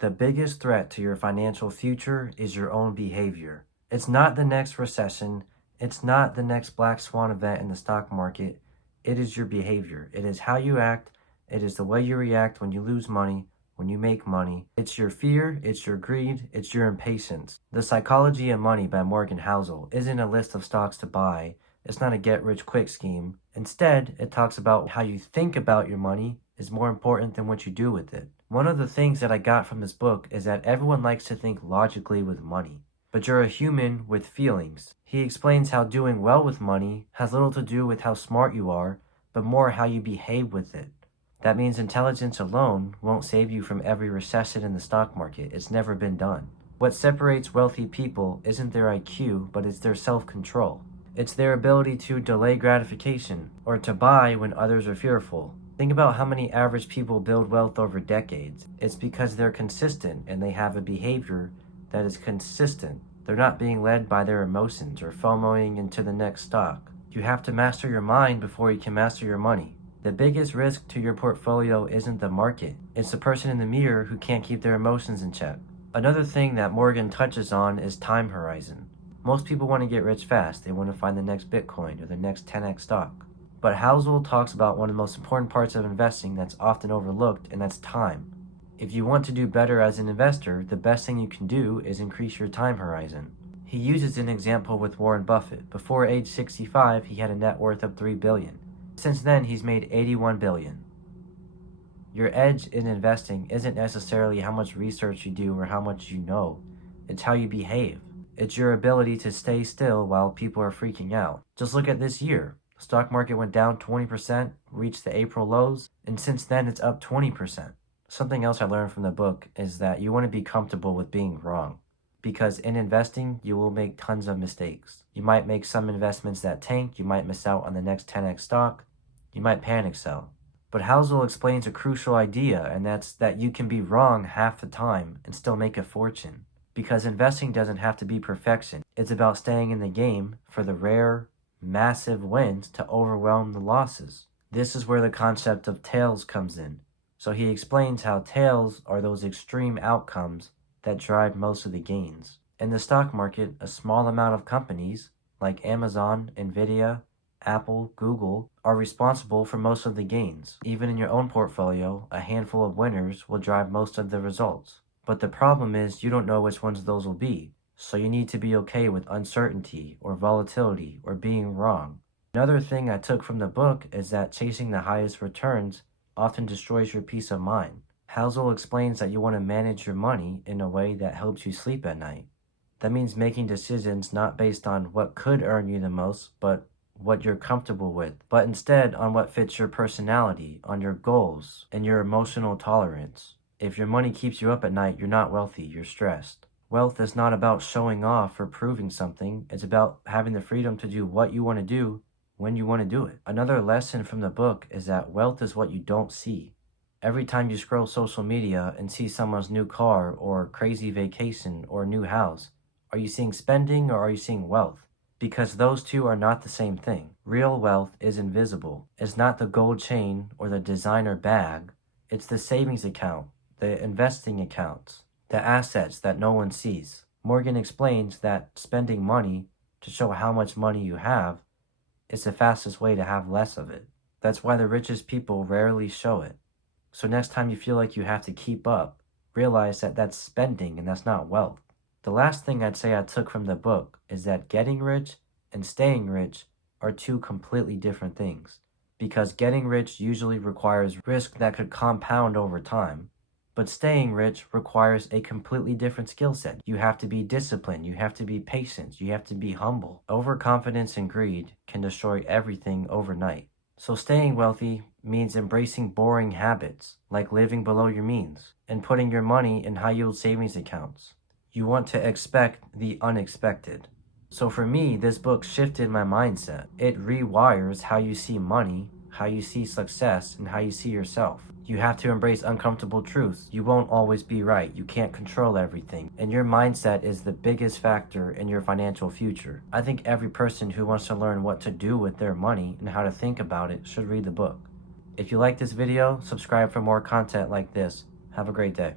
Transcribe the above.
The biggest threat to your financial future is your own behavior. It's not the next recession. It's not the next black swan event in the stock market. It is your behavior. It is how you act. It is the way you react when you lose money, when you make money. It's your fear. It's your greed. It's your impatience. The Psychology of Money by Morgan Housel isn't a list of stocks to buy. It's not a get-rich-quick scheme. Instead, it talks about how you think about your money is more important than what you do with it. One of the things that I got from this book is that everyone likes to think logically with money, but you're a human with feelings. He explains how doing well with money has little to do with how smart you are, but more how you behave with it. That means intelligence alone won't save you from every recession in the stock market. It's never been done. What separates wealthy people isn't their IQ, but it's their self-control. It's their ability to delay gratification or to buy when others are fearful. Think about how many average people build wealth over decades. It's because they're consistent and they have a behavior that is consistent. They're not being led by their emotions or FOMOing into the next stock. You have to master your mind before you can master your money. The biggest risk to your portfolio isn't the market. It's the person in the mirror who can't keep their emotions in check. Another thing that Morgan touches on is time horizon. Most people want to get rich fast. They want to find the next Bitcoin or the next 10x stock. But Housel talks about one of the most important parts of investing that's often overlooked, and that's time. If you want to do better as an investor, the best thing you can do is increase your time horizon. He uses an example with Warren Buffett. Before age 65, he had a net worth of $3 billion. Since then, he's made $81 billion. Your edge in investing isn't necessarily how much research you do or how much you know. It's how you behave. It's your ability to stay still while people are freaking out. Just look at this year. The stock market went down 20%, reached the April lows, and since then it's up 20%. Something else I learned from the book is that you want to be comfortable with being wrong. Because in investing, you will make tons of mistakes. You might make some investments that tank, you might miss out on the next 10x stock, you might panic sell. But Housel explains a crucial idea, and that's that you can be wrong half the time and still make a fortune. Because investing doesn't have to be perfection. It's about staying in the game for the rare, massive wins to overwhelm the losses. This is where the concept of tails comes in. So he explains how tails are those extreme outcomes that drive most of the gains. In the stock market, a small amount of companies like Amazon, Nvidia, Apple, Google are responsible for most of the gains. Even in your own portfolio, a handful of winners will drive most of the results. But the problem is you don't know which ones those will be. So you need to be okay with uncertainty or volatility or being wrong. Another thing I took from the book is that chasing the highest returns often destroys your peace of mind. Housel explains that you want to manage your money in a way that helps you sleep at night. That means making decisions not based on what could earn you the most, but what you're comfortable with, but instead on what fits your personality, on your goals, and your emotional tolerance. If your money keeps you up at night, you're not wealthy, you're stressed. Wealth is not about showing off or proving something. It's about having the freedom to do what you want to do when you want to do it. Another lesson from the book is that wealth is what you don't see. Every time you scroll social media and see someone's new car or crazy vacation or new house, are you seeing spending or are you seeing wealth? Because those two are not the same thing. Real wealth is invisible. It's not the gold chain or the designer bag. It's the savings account, the investing accounts, the assets that no one sees. Morgan explains that spending money to show how much money you have is the fastest way to have less of it. That's why the richest people rarely show it. So next time you feel like you have to keep up, realize that that's spending and that's not wealth. The last thing I'd say I took from the book is that getting rich and staying rich are two completely different things. Because getting rich usually requires risk that could compound over time. But staying rich requires a completely different skill set. You have to be disciplined, you have to be patient, you have to be humble. Overconfidence and greed can destroy everything overnight. So staying wealthy means embracing boring habits, like living below your means, and putting your money in high-yield savings accounts. You want to expect the unexpected. So for me, this book shifted my mindset. It rewires how you see money, how you see success, and how you see yourself. You have to embrace uncomfortable truths. You won't always be right. You can't control everything. And your mindset is the biggest factor in your financial future. I think every person who wants to learn what to do with their money and how to think about it should read the book. If you like this video, subscribe for more content like this. Have a great day.